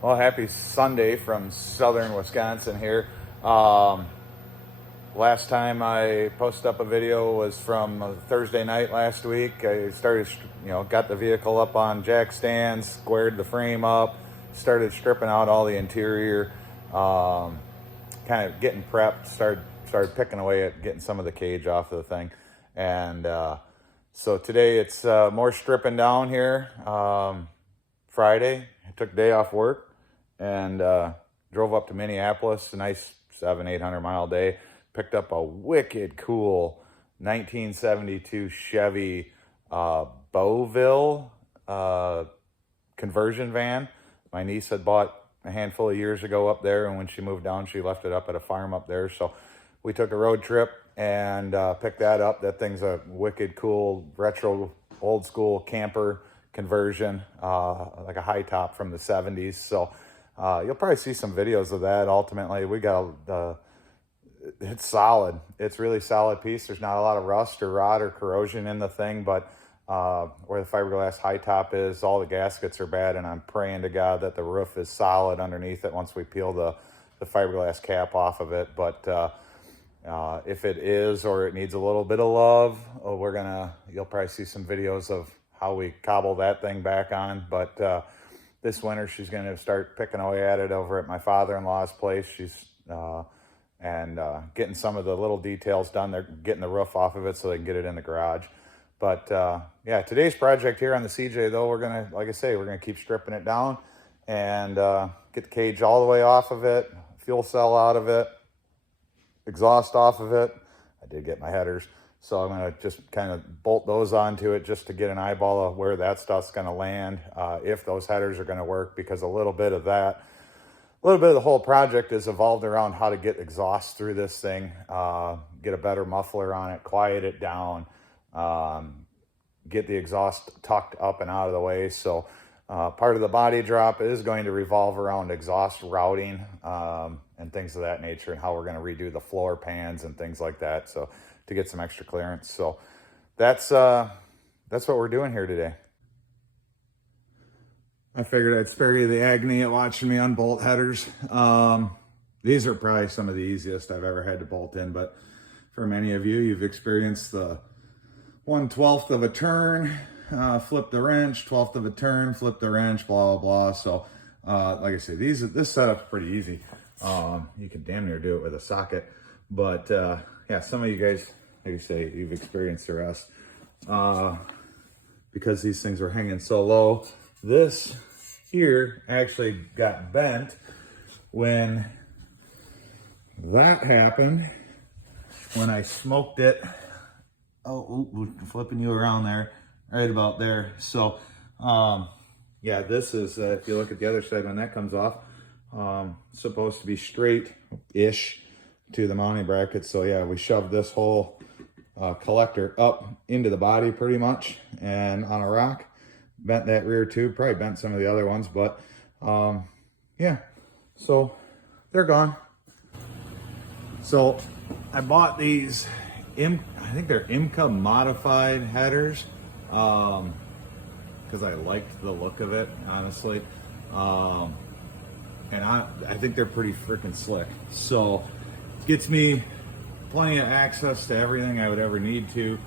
Well, happy Sunday from southern Wisconsin here. Um, Last time I posted up a video was from Thursday night last week. I started, got the vehicle up on jack stands, squared the frame up, started stripping out all the interior, kind of getting prepped, started picking away at getting some of the cage off of the thing. And so today it's more stripping down here. Friday, I took a day off work and drove up to Minneapolis, a nice 700-800 mile day. Picked up a wicked cool 1972 Chevy Beauville conversion van. My niece had bought a handful of years ago up there, and when she moved down, she left it up at a farm up there. So we took a road trip and picked that up. That thing's a wicked cool retro old school camper conversion, like a high top from the 70s. So you'll probably see some videos of that. Ultimately, we got it's solid. It's really solid piece. There's not a lot of rust or rot or corrosion in the thing, but where the fiberglass high top is, all the gaskets are bad, and I'm praying to God that the roof is solid underneath it once we peel the fiberglass cap off of it. But if it is, or it needs a little bit of love, you'll probably see some videos of how we cobble that thing back on. But this winter, she's going to start picking away at it over at my father-in-law's place. She's getting some of the little details done. They're getting the roof off of it so they can get it in the garage. But yeah, today's project here on the CJ, though, we're going to, like I say, we're going to keep stripping it down and get the cage all the way off of it, fuel cell out of it, exhaust off of it. I did get my headers. So I'm going to just kind of bolt those onto it just to get an eyeball of where that stuff's going to land, if those headers are going to work, because a little bit of the whole project is evolved around how to get exhaust through this thing, get a better muffler on it, quiet it down, get the exhaust tucked up and out of the way. So part of the body drop is going to revolve around exhaust routing and things of that nature, and how we're going to redo the floor pans and things like that, so to get some extra clearance. So that's what we're doing here today. I figured I'd spare you the agony of watching me unbolt headers. These are probably some of the easiest I've ever had to bolt in, but for many of you, you've experienced the 1/12 of a turn, flip the wrench, 1/12 of a turn, flip the wrench, blah, blah, blah. So like I say, this setup's pretty easy. You can damn near do it with a socket. But yeah, some of you guys, like you say, you've experienced the rest. Because these things were hanging so low, this here actually got bent when that happened, when I smoked it. Flipping you around there, right about there. So yeah, this is, if you look at the other side, when that comes off, supposed to be straight-ish to the mounting bracket. So yeah, we shoved this whole collector up into the body pretty much, and on a rock, bent that rear tube, probably bent some of the other ones, but yeah, so they're gone. So I bought these, I think they're IMCA modified headers, because I liked the look of it, honestly. And I think they're pretty freaking slick. So it gets me plenty of access to everything I would ever need to.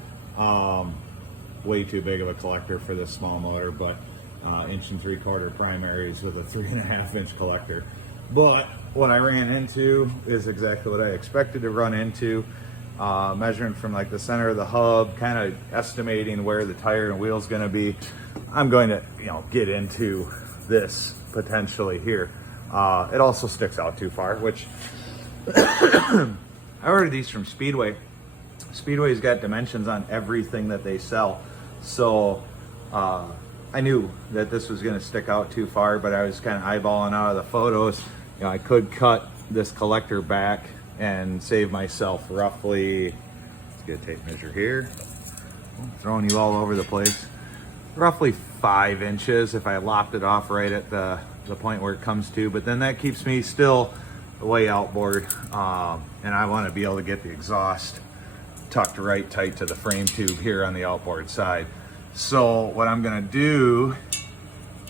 Way too big of a collector for this small motor, but 1 3/4 primaries with a 3.5 inch collector. But what I ran into is exactly what I expected to run into. Measuring from like the center of the hub, kind of estimating where the tire and wheel's going to be. I'm going to, get into this potentially here. It also sticks out too far, which I ordered these from Speedway. Speedway's got dimensions on everything that they sell. So I knew that this was going to stick out too far, but I was kind of eyeballing out of the photos. I could cut this collector back and save myself roughly, let's get a tape measure here, I'm throwing you all over the place, roughly 5 inches if I lopped it off right at the point where it comes to. But then that keeps me still way outboard, and I want to be able to get the exhaust tucked right tight to the frame tube here on the outboard side. So what I'm going to do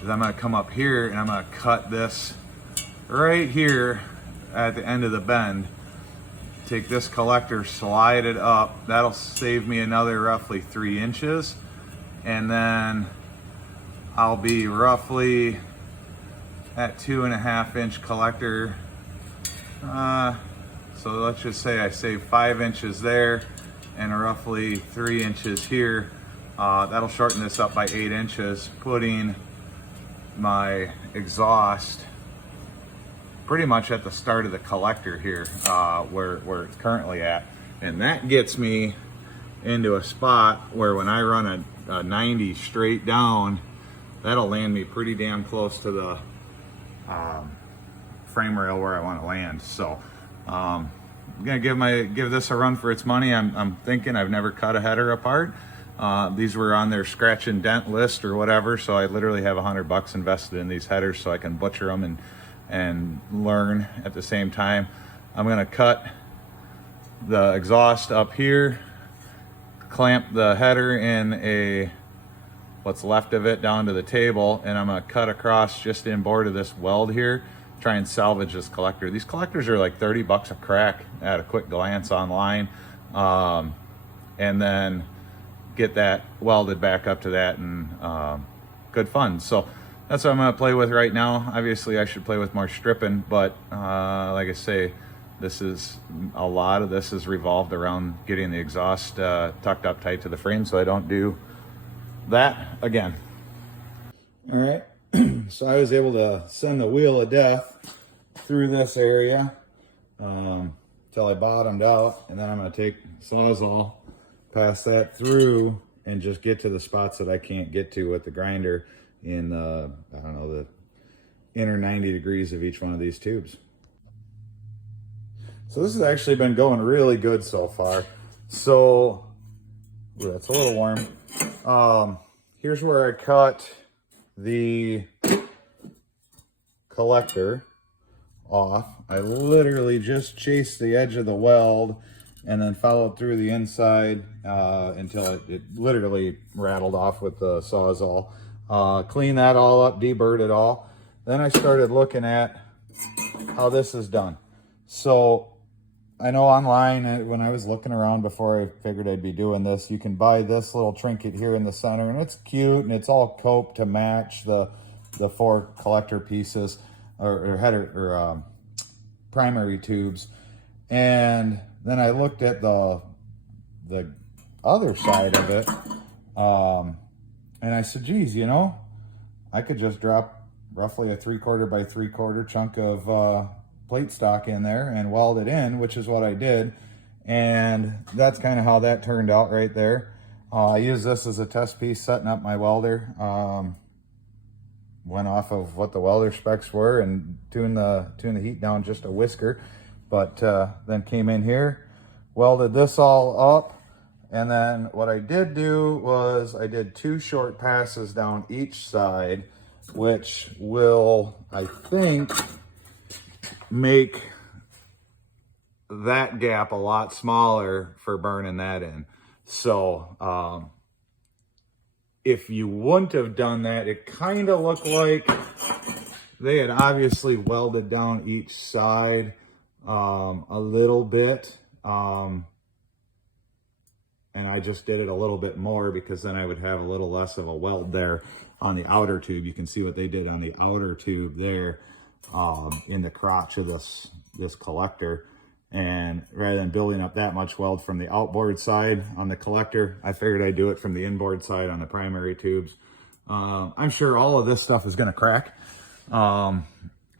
is I'm gonna come up here and I'm gonna cut this right here at the end of the bend. Take this collector, slide it up. That'll save me another roughly 3 inches. And then I'll be roughly at 2.5 inch collector. So let's just say I save 5 inches there and roughly 3 inches here. That'll shorten this up by 8 inches, putting my exhaust pretty much at the start of the collector here, where it's currently at. And that gets me into a spot where when I run a 90 straight down, that'll land me pretty damn close to the frame rail where I want to land. So I'm gonna give this a run for its money. I'm thinking, I've never cut a header apart. These were on their scratch and dent list or whatever, so I literally have $100 invested in these headers so I can butcher them and learn at the same time. I'm gonna cut the exhaust up here, clamp the header in what's left of it down to the table, and I'm gonna cut across just inboard of this weld here, try and salvage this collector. These collectors are like $30 a crack at a quick glance online, and then get that welded back up to that, and good fun. So that's what I'm gonna play with right now. Obviously I should play with more stripping, but like I say, a lot of this is revolved around getting the exhaust tucked up tight to the frame so I don't do that again. All right, so I was able to send the wheel of death through this area till I bottomed out, and then I'm gonna take Sawzall, pass that through, and just get to the spots that I can't get to with the grinder in the, I don't know, the inner 90 degrees of each one of these tubes. So this has actually been going really good so far. So, ooh, that's a little warm. Here's where I cut the collector off. I literally just chased the edge of the weld and then followed through the inside until it literally rattled off with the Sawzall. Clean that all up, deburred it all. Then I started looking at how this is done. So I know online, when I was looking around before I figured I'd be doing this, you can buy this little trinket here in the center, and it's cute and it's all coped to match the 4 collector pieces or header or primary tubes. And then I looked at the other side of it, and I said, geez, you know, I could just drop roughly a 3/4 by 3/4 chunk of plate stock in there and weld it in, which is what I did. And that's kind of how that turned out right there. I used this as a test piece setting up my welder. Went off of what the welder specs were and tuned the heat down just a whisker. But then came in here, welded this all up. And then what I did do was I did 2 short passes down each side, which will, I think, make that gap a lot smaller for burning that in. So if you wouldn't have done that, it kind of looked like they had obviously welded down each side a little bit. And I just did it a little bit more because then I would have a little less of a weld there on the outer tube. You can see what they did on the outer tube there in the crotch of this collector. And rather than building up that much weld from the outboard side on the collector, I figured I'd do it from the inboard side on the primary tubes. I'm sure all of this stuff is gonna crack. I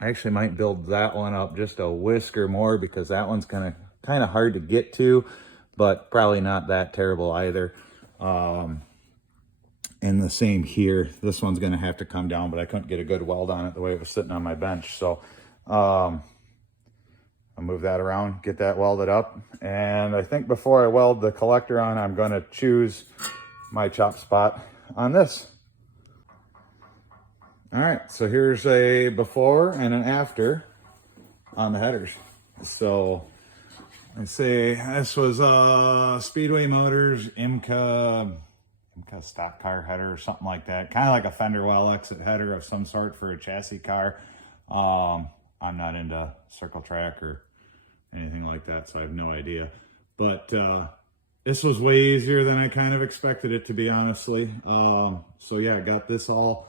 actually might build that one up just a whisker more because that one's kind of hard to get to, but probably not that terrible either. And the same here. This one's gonna have to come down, but I couldn't get a good weld on it the way it was sitting on my bench. So I'll move that around, get that welded up. And I think before I weld the collector on, I'm gonna choose my chop spot on this. All right, so here's a before and an after on the headers. So I say this was Speedway Motors IMCA a stock car header or something like that. Kind of like a fender well exit header of some sort for a chassis car. I'm not into circle track or anything like that, so I have no idea. But this was way easier than I kind of expected it to be, honestly. So yeah, I got this all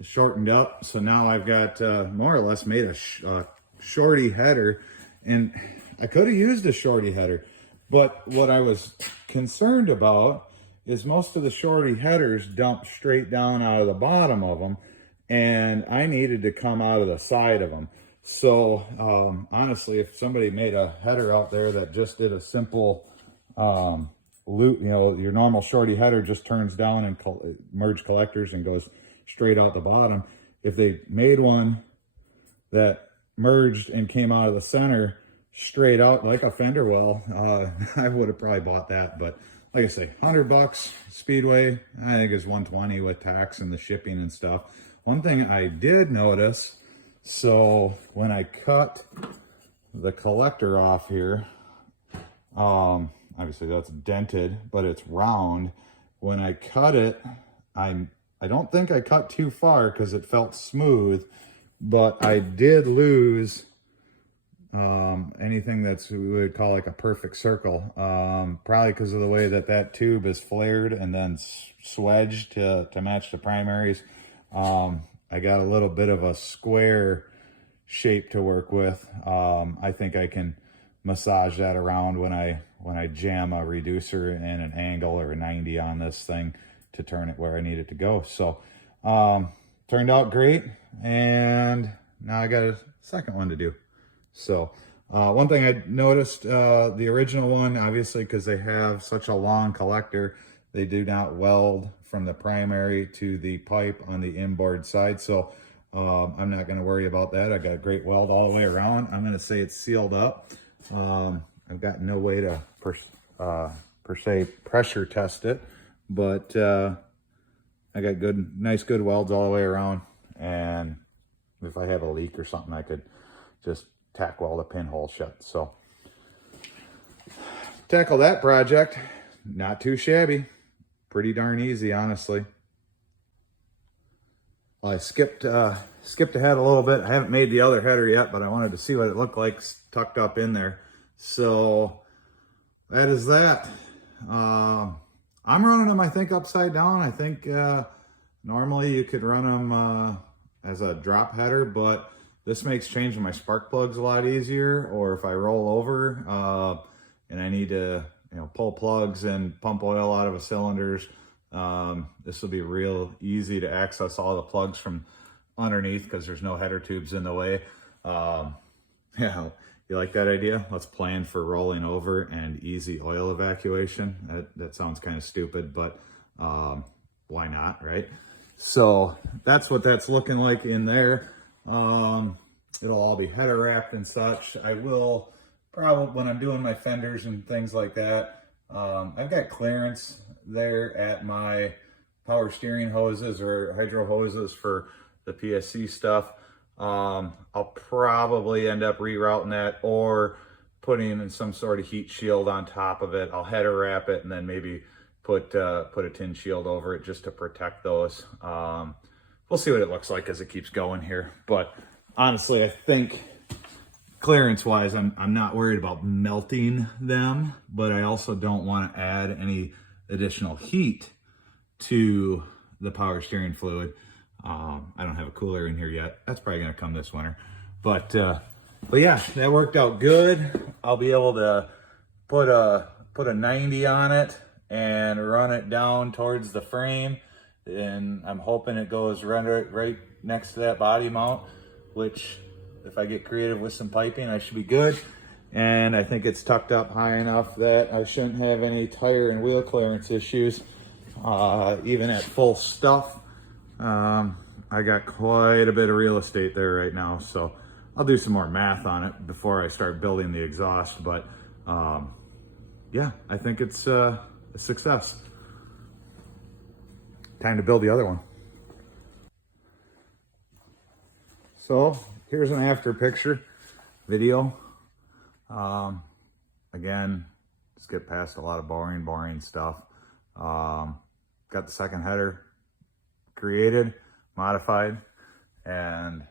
shortened up. So now I've got more or less made a shorty header, and I could have used a shorty header, but what I was concerned about is most of the shorty headers dump straight down out of the bottom of them, and I needed to come out of the side of them. So honestly, if somebody made a header out there that just did a simple loop, you know, your normal shorty header just turns down and merge collectors and goes straight out the bottom. If they made one that merged and came out of the center straight out like a fender well, I would have probably bought that. But like I say, $100 Speedway, I think is $120 with tax and the shipping and stuff. One thing I did notice, so when I cut the collector off here, obviously that's dented, but it's round. When I cut it, I don't think I cut too far because it felt smooth, but I did lose anything that's we would call like a perfect circle, probably because of the way that that tube is flared and then swedged to match the primaries. I got a little bit of a square shape to work with. I think I can massage that around when I jam a reducer in an angle or a 90 on this thing to turn it where I need it to go. So turned out great, and now I got a second one to do. So one thing I noticed, the original one, obviously because they have such a long collector, they do not weld from the primary to the pipe on the inboard side. So I'm not going to worry about that. I got a great weld all the way around. I'm going to say it's sealed up. I've got no way to per se pressure test it, but I got nice good welds all the way around. And if I have a leak or something, I could just tack weld a pinhole shut. So tackle that project, not too shabby, pretty darn easy, honestly. Well, I skipped ahead a little bit. I haven't made the other header yet, but I wanted to see what it looked like tucked up in there. So that is that. I'm running them, I think, upside down. I think normally you could run them as a drop header, but this makes changing my spark plugs a lot easier. Or if I roll over and I need to, pull plugs and pump oil out of a cylinders, this will be real easy to access all the plugs from underneath because there's no header tubes in the way. Yeah, you like that idea? Let's plan for rolling over and easy oil evacuation. That sounds kind of stupid, but why not, right? So that's what that's looking like in there. It'll all be header wrapped and such. I will probably, when I'm doing my fenders and things like that, I've got clearance there at my power steering hoses or hydro hoses for the PSC stuff. I'll probably end up rerouting that or putting in some sort of heat shield on top of it. I'll header wrap it and then maybe put a tin shield over it just to protect those. We'll see what it looks like as it keeps going here. But honestly, I think clearance wise, I'm not worried about melting them, but I also don't want to add any additional heat to the power steering fluid. I don't have a cooler in here yet. That's probably going to come this winter. But yeah, that worked out good. I'll be able to put a 90 on it and run it down towards the frame. And I'm hoping it goes right next to that body mount, which if I get creative with some piping, I should be good. And I think it's tucked up high enough that I shouldn't have any tire and wheel clearance issues, even at full stuff. I got quite a bit of real estate there right now, so I'll do some more math on it before I start building the exhaust. But yeah, I think it's a success. Time to build the other one. So here's an after picture video. Again, let's get past a lot of boring stuff. got the second header created, modified, and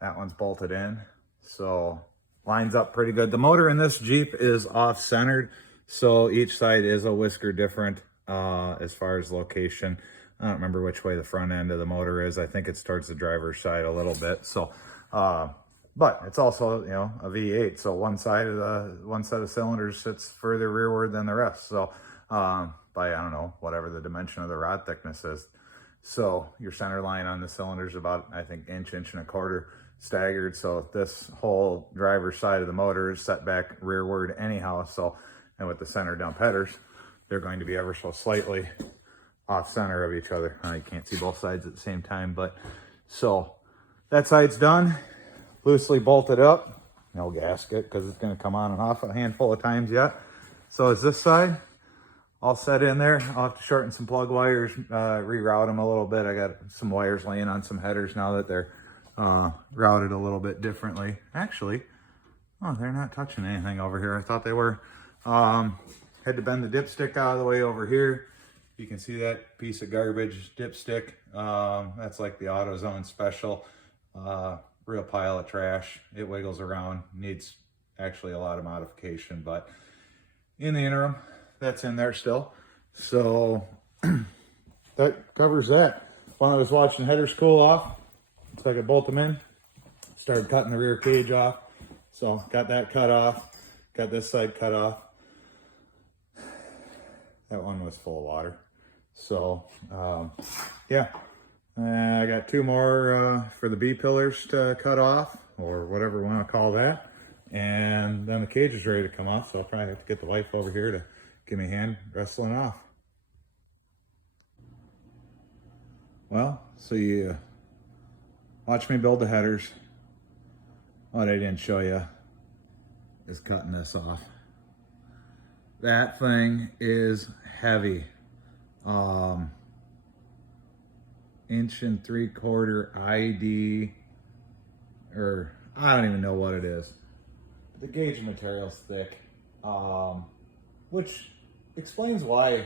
that one's bolted in. So lines up pretty good. The motor in this Jeep is off-centered, so each side is a whisker different as far as location. I don't remember which way the front end of the motor is. I think it's towards the driver's side a little bit. So, but it's also, you know, a V8. So one set of cylinders sits further rearward than the rest. So, by, I don't know, whatever the dimension of the rod thickness is. So your center line on the cylinder is about, I think, inch and a quarter staggered. So this whole driver's side of the motor is set back rearward anyhow. So, and with the center dump headers, they're going to be ever so slightly off center of each other. You can't see both sides at the same time, but so that side's done, loosely bolted up, no gasket because it's going to come on and off a handful of times yet. So is this side all set in there. I'll have to shorten some plug wires, reroute them a little bit. I got some wires laying on some headers now that they're routed a little bit differently. Actually, oh, they're not touching anything over here. I thought they were. Had to bend the dipstick out of the way over here. You can see that piece of garbage dipstick. That's like the AutoZone special. Real pile of trash. It wiggles around. Needs actually a lot of modification, but in the interim, that's in there still. So that covers that. While I was watching headers cool off, so I could bolt them in. Started cutting the rear cage off. So got that cut off. Got this side cut off. That one was full of water. So, yeah. I got two more for the B pillars to cut off, or whatever we want to call that. And then the cage is ready to come off, so I'll probably have to get the wife over here to give me a hand wrestling off. Well, so you watch me build the headers. What I didn't show you is cutting this off. That thing is heavy. 1 3/4 ID, or I don't even know what it is. The gauge material's thick, which explains why, you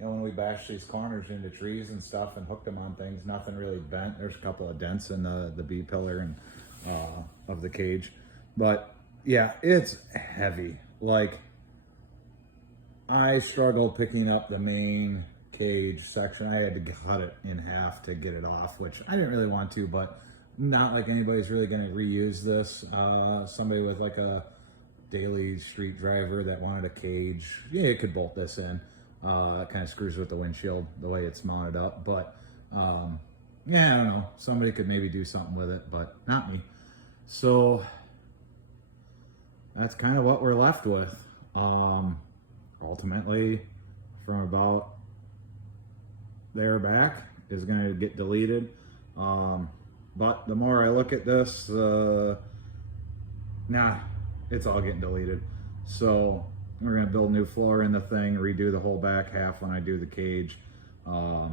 know, when we bashed these corners into trees and stuff and hooked them on things, nothing really bent. There's a couple of dents in the B pillar and of the cage, but yeah, it's heavy. Like, I struggle picking up the main cage section. I had to cut it in half to get it off, which I didn't really want to, but not like anybody's really going to reuse this. Somebody with like a daily street driver that wanted a cage, yeah, it could bolt this in. It kind of screws with the windshield the way it's mounted up, but yeah, I don't know. Somebody could maybe do something with it, but not me. So that's kind of what we're left with. Ultimately, from about there back is going to get deleted. But the more I look at this, nah, it's all getting deleted. So we're going to build new floor in the thing, redo the whole back half when I do the cage. I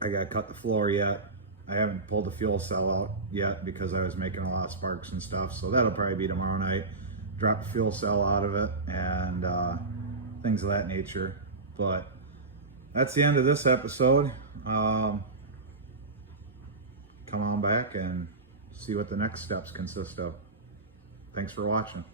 got to cut the floor yet. I haven't pulled the fuel cell out yet because I was making a lot of sparks and stuff. So that'll probably be tomorrow night. Drop the fuel cell out of it and things of that nature. But that's the end of this episode. Come on back and see what the next steps consist of. Thanks for watching.